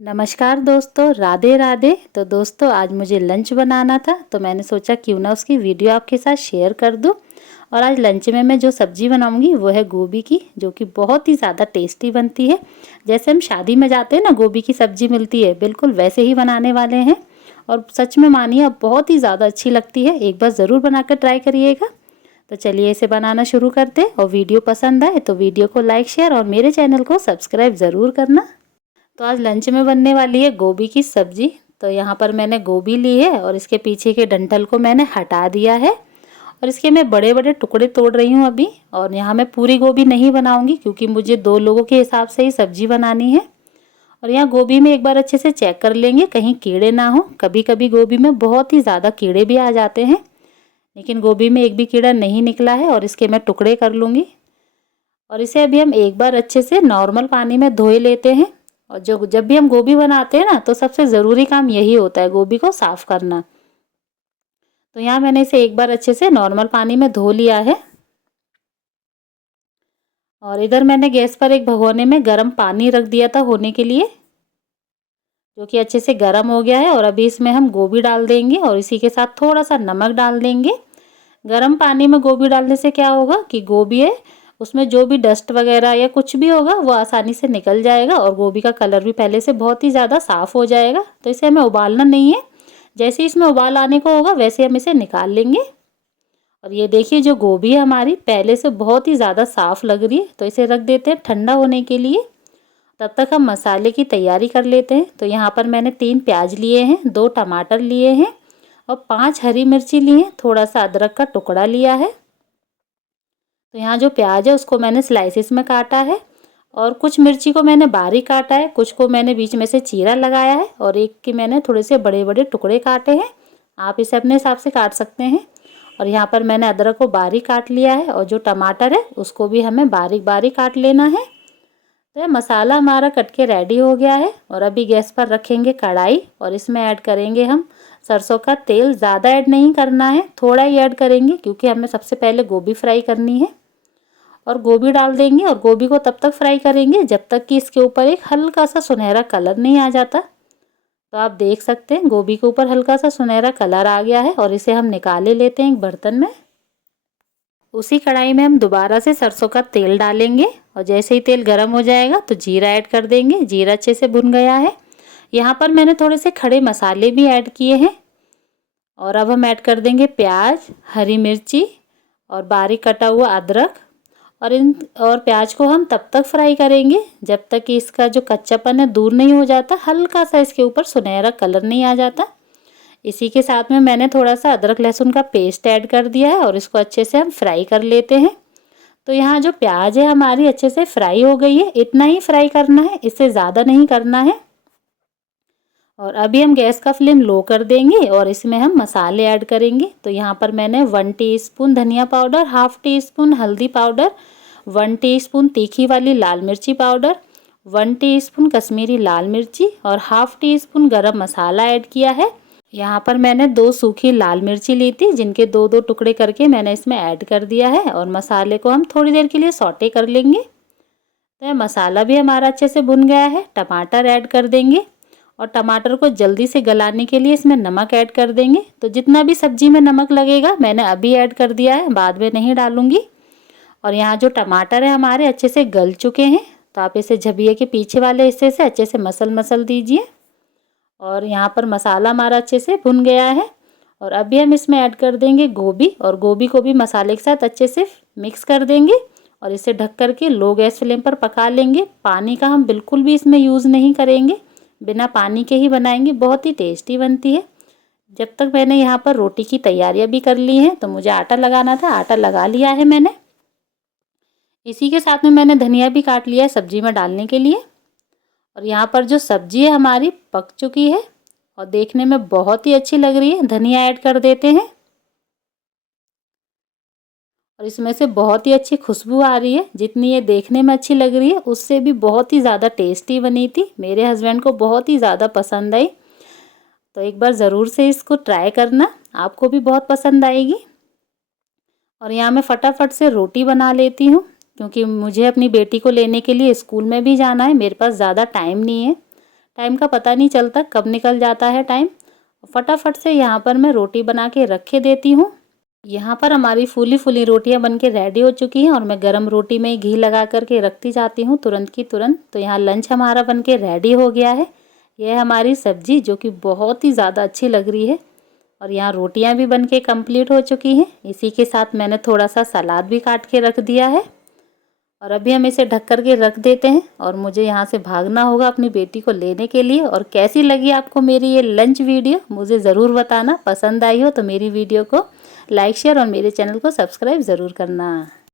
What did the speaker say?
नमस्कार दोस्तों, राधे राधे। तो दोस्तों आज मुझे लंच बनाना था, तो मैंने सोचा क्यों ना उसकी वीडियो आपके साथ शेयर कर दूं। और आज लंच में मैं जो सब्ज़ी बनाऊंगी वो है गोभी की, जो कि बहुत ही ज़्यादा टेस्टी बनती है। जैसे हम शादी में जाते हैं ना, गोभी की सब्ज़ी मिलती है, बिल्कुल वैसे ही बनाने वाले हैं। और सच में मानिए अब बहुत ही ज़्यादा अच्छी लगती है, एक बार ज़रूर बनाकर ट्राई करिएगा। तो चलिए इसे बनाना शुरू करते हैं। और वीडियो पसंद आए तो वीडियो को लाइक, शेयर और मेरे चैनल को सब्सक्राइब ज़रूर करना। तो आज लंच में बनने वाली है गोभी की सब्जी। तो यहाँ पर मैंने गोभी ली है और इसके पीछे के डंठल को मैंने हटा दिया है। और इसके मैं बड़े बड़े टुकड़े तोड़ रही हूँ अभी। और यहाँ मैं पूरी गोभी नहीं बनाऊंगी, क्योंकि मुझे 2 लोगों के हिसाब से ही सब्जी बनानी है। और यहाँ गोभी में एक बार अच्छे से चेक कर लेंगे कहीं कीड़े ना हो। कभी कभी गोभी में बहुत ही ज़्यादा कीड़े भी आ जाते हैं, लेकिन गोभी में एक भी कीड़ा नहीं निकला है। और इसके मैं टुकड़े कर लूँगी। और इसे अभी हम एक बार अच्छे से नॉर्मल पानी में धोए लेते हैं। और जब भी हम गोभी बनाते हैं ना, तो सबसे ज़रूरी काम यही होता है, गोभी को साफ़ करना। तो यहाँ मैंने इसे एक बार अच्छे से नॉर्मल पानी में धो लिया है। और इधर मैंने गैस पर एक भगोने में गर्म पानी रख दिया था होने के लिए, जो कि अच्छे से गर्म हो गया है। और अभी इसमें हम गोभी डाल देंगे और इसी के साथ थोड़ा सा नमक डाल देंगे। गर्म पानी में गोभी डालने से क्या होगा कि गोभी है उसमें जो भी डस्ट वगैरह या कुछ भी होगा वो आसानी से निकल जाएगा। और गोभी का कलर भी पहले से बहुत ही ज़्यादा साफ़ हो जाएगा। तो इसे हमें उबालना नहीं है, जैसे ही इसमें उबाल आने को होगा वैसे हम इसे निकाल लेंगे। और ये देखिए, जो गोभी है हमारी पहले से बहुत ही ज़्यादा साफ़ लग रही है। तो इसे रख देते हैं ठंडा होने के लिए। तब तक हम मसाले की तैयारी कर लेते हैं। तो यहाँ पर मैंने 3 प्याज लिए हैं, 2 टमाटर लिए हैं और 5 हरी मिर्ची ली हैं, थोड़ा सा अदरक का टुकड़ा लिया है। तो यहाँ जो प्याज है उसको मैंने स्लाइसिस में काटा है। और कुछ मिर्ची को मैंने बारीक काटा है, कुछ को मैंने बीच में से चीरा लगाया है और एक के मैंने थोड़े से बड़े बड़े टुकड़े काटे हैं। आप इसे अपने हिसाब से काट सकते हैं। और यहाँ पर मैंने अदरक को बारीक काट लिया है और जो टमाटर है उसको भी हमें बारीक बारीक काट लेना है। तो ये मसाला हमारा कट के रेडी हो गया है। और अभी गैस पर रखेंगे कढ़ाई और इसमें ऐड करेंगे हम सरसों का तेल। ज़्यादा ऐड नहीं करना है, थोड़ा ही ऐड करेंगे, क्योंकि हमें सबसे पहले गोभी फ्राई करनी है। और गोभी डाल देंगे और गोभी को तब तक फ्राई करेंगे जब तक कि इसके ऊपर एक हल्का सा सुनहरा कलर नहीं आ जाता। तो आप देख सकते हैं गोभी के ऊपर हल्का सा सुनहरा कलर आ गया है। और इसे हम निकाले लेते हैं एक बर्तन में। उसी कढ़ाई में हम दोबारा से सरसों का तेल डालेंगे और जैसे ही तेल गर्म हो जाएगा तो जीरा ऐड कर देंगे। जीरा अच्छे से भुन गया है। यहाँ पर मैंने थोड़े से खड़े मसाले भी ऐड किए हैं। और अब हम ऐड कर देंगे प्याज, हरी मिर्ची और बारीक कटा हुआ अदरक। और प्याज को हम तब तक फ्राई करेंगे जब तक कि इसका जो कच्चापन है दूर नहीं हो जाता, हल्का सा इसके ऊपर सुनहरा कलर नहीं आ जाता। इसी के साथ में मैंने थोड़ा सा अदरक लहसुन का पेस्ट ऐड कर दिया है और इसको अच्छे से हम फ्राई कर लेते हैं। तो यहाँ जो प्याज है हमारी अच्छे से फ्राई हो गई है, इतना ही फ्राई करना है, इससे ज़्यादा नहीं करना है। और अभी हम गैस का फ्लेम लो कर देंगे और इसमें हम मसाले ऐड करेंगे। तो यहाँ पर मैंने 1 टीस्पून धनिया पाउडर, हाफ टी स्पून हल्दी पाउडर, 1 टीस्पून तीखी वाली लाल मिर्ची पाउडर, 1 टीस्पून कश्मीरी लाल मिर्ची और हाफ टी स्पून गरम मसाला ऐड किया है। यहाँ पर मैंने 2 सूखी लाल मिर्ची ली थी, जिनके 2-2 टुकड़े करके मैंने इसमें ऐड कर दिया है। और मसाले को हम थोड़ी देर के लिए सौटे कर लेंगे। तो मसाला भी हमारा अच्छे से भुन गया है। टमाटर ऐड कर देंगे और टमाटर को जल्दी से गलाने के लिए इसमें नमक ऐड कर देंगे। तो जितना भी सब्जी में नमक लगेगा मैंने अभी ऐड कर दिया है, बाद में नहीं डालूंगी। और यहाँ जो टमाटर है हमारे अच्छे से गल चुके हैं। तो आप इसे झबिये के पीछे वाले हिस्से से अच्छे से मसल दीजिए। और यहाँ पर मसाला हमारा अच्छे से भुन गया है। और अभी हम इसमें ऐड कर देंगे गोभी, और गोभी को भी मसाले के साथ अच्छे से मिक्स कर देंगे। और इसे ढक करके लो गैस फ्लेम पर पका लेंगे। पानी का हम बिल्कुल भी इसमें यूज़ नहीं करेंगे, बिना पानी के ही बनाएंगे, बहुत ही टेस्टी बनती है। जब तक मैंने यहाँ पर रोटी की तैयारियाँ भी कर ली हैं, तो मुझे आटा लगाना था, आटा लगा लिया है मैंने। इसी के साथ में मैंने धनिया भी काट लिया है सब्जी में डालने के लिए। और यहाँ पर जो सब्जी है हमारी पक चुकी है और देखने में बहुत ही अच्छी लग रही है। धनिया ऐड कर देते हैं और इसमें से बहुत ही अच्छी खुशबू आ रही है। जितनी ये देखने में अच्छी लग रही है उससे भी बहुत ही ज़्यादा टेस्टी बनी थी। मेरे हस्बैंड को बहुत ही ज़्यादा पसंद आई। तो एक बार ज़रूर से इसको ट्राई करना, आपको भी बहुत पसंद आएगी। और यहाँ मैं फटाफट से रोटी बना लेती हूँ, क्योंकि मुझे अपनी बेटी को लेने के लिए स्कूल में भी जाना है। मेरे पास ज़्यादा टाइम नहीं है। टाइम का पता नहीं चलता कब निकल जाता है टाइम। फटाफट से यहाँ पर मैं रोटी बना के रखे देती हूँ। यहाँ पर हमारी फूली रोटियाँ बन के रेडी हो चुकी हैं और मैं गरम रोटी में घी लगा कर के रखती जाती हूँ तुरंत की तुरंत। तो यहाँ लंच हमारा बन के रेडी हो गया है। यह हमारी सब्जी जो कि बहुत ही ज़्यादा अच्छी लग रही है। और यहाँ रोटियाँ भी बन के कम्प्लीट हो चुकी हैं। इसी के साथ मैंने थोड़ा सा सलाद भी काट के रख दिया है। और अभी हम इसे ढक कर के रख देते हैं और मुझे यहाँ से भागना होगा अपनी बेटी को लेने के लिए। और कैसी लगी आपको मेरी ये लंच वीडियो मुझे ज़रूर बताना। पसंद आई हो तो मेरी वीडियो को लाइक शेयर और मेरे चैनल को सब्सक्राइब ज़रूर करना।